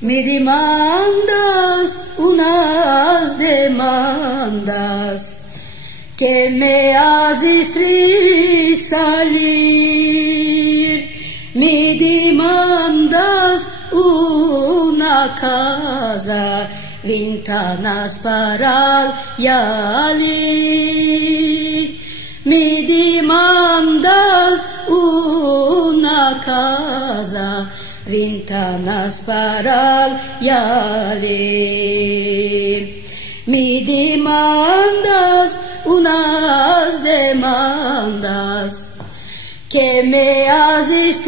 Me demandas unas demandas que me haces salir. Me demandas una casa, ventanas para yalir. Me demandas una casa, ventanas para yalir. Me demandas unas demandas que me haces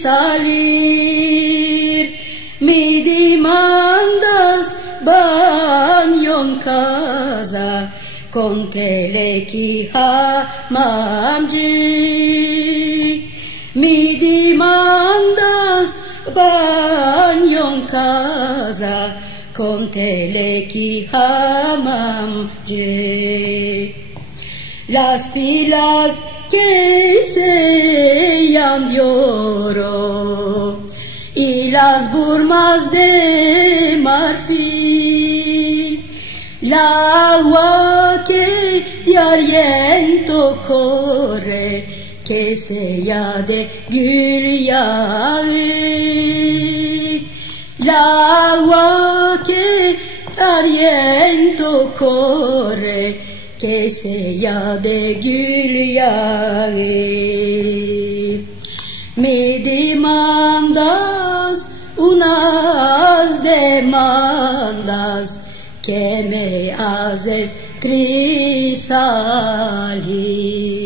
salir. Me demandas baño en casa con teleki hamamcı. Me demandas baño en casa con teleki hamamcı. Las pilas que se yanıyor y las burmas de marfil, la agua que de aliento corre, que sea de gül yağı, la agua que de aliento corre, que sea de gül yağı. Me demandas unas demandas que me haces salir.